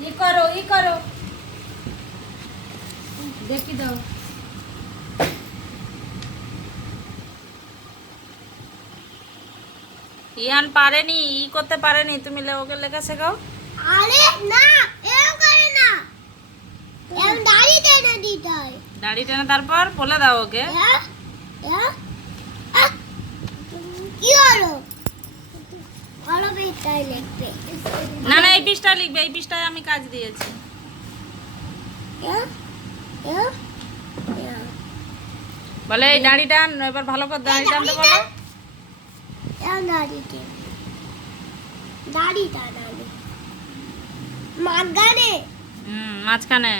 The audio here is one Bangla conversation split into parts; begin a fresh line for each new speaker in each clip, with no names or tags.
ই করো ই করো। দেখি দাও।
ইহান পারেনি ই করতে পারেনি। তুমি লে- ওকে লেখা শেখাও।
আরে না এরকম করে না। এরকম দাড়ি টেনে দিতে হয়।
দাড়ি টেনে তারপর বলে দাও ওকে।
হ্যাঁ? হ্যাঁ? কি হলো?
না না এই পৃষ্ঠা লিখবে এই পৃষ্ঠায় আমি কাজ দিয়েছি। বলে এই দাড়ি টান এবার ভালো করে দাড়ি টানতে বলো।
দাড়ি টানানো মাঝখানে?
হুম মাঝখানে।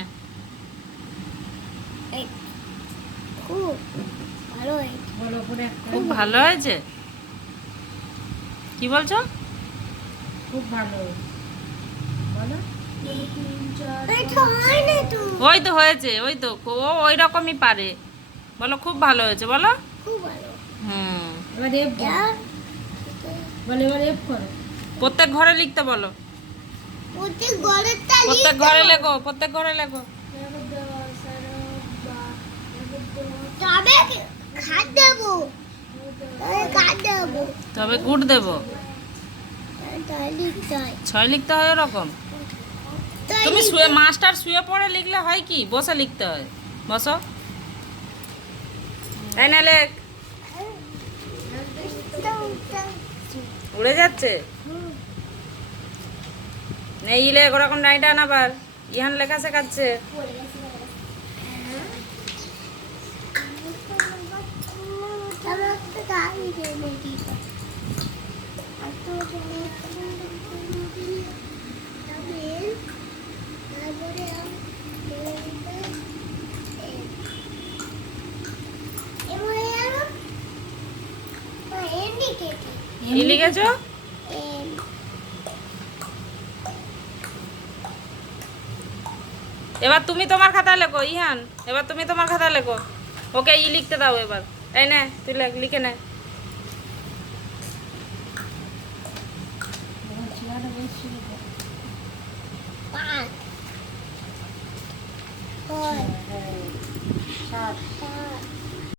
এই, খুব ভালো হয়েছে।
বলো
খুব ভালো হয়েছে? কি বলছো?
খুব ভালো। বলো।
ওই তো হয়েছে ওই তো ও ওই রকমই পারে। বলো খুব ভালো হয়েছে বলো। হুম।
এবার এফ বলো। এবার এফ করো।
প্রত্যেক ঘরে লিখতে বলো।
প্রত্যেক
ঘরে লেখো প্রত্যেক ঘরে লেখো।
তবে খাট দেবো। তবে দেবো।
তবে গুড দেবো। ছয় লিখতে হয় ওরকম? তুমি শুয়ে, মাস্টার শুয়ে পড়ে লিখলে হয় কি? বসে লিখতে হয়। বসো। তাই না লেখ। উড়ে যাচ্ছে? নেই লেখ, ওরকম ডাইটা আবার। ইহান লেখা শেখাচ্ছে।
আমার দেবো দিতে
কি এবার তুমি তোমার খাতায় লেখো, ইহান। এবার তুমি তোমার খাতায় লেখো। ওকে, ই লিখতে দাও এবার। এই নে, তুই লেখ, লিখে নে
এবার চেয়ারে বসে লিখো।
পাঁচ ছয়
সাত
সাত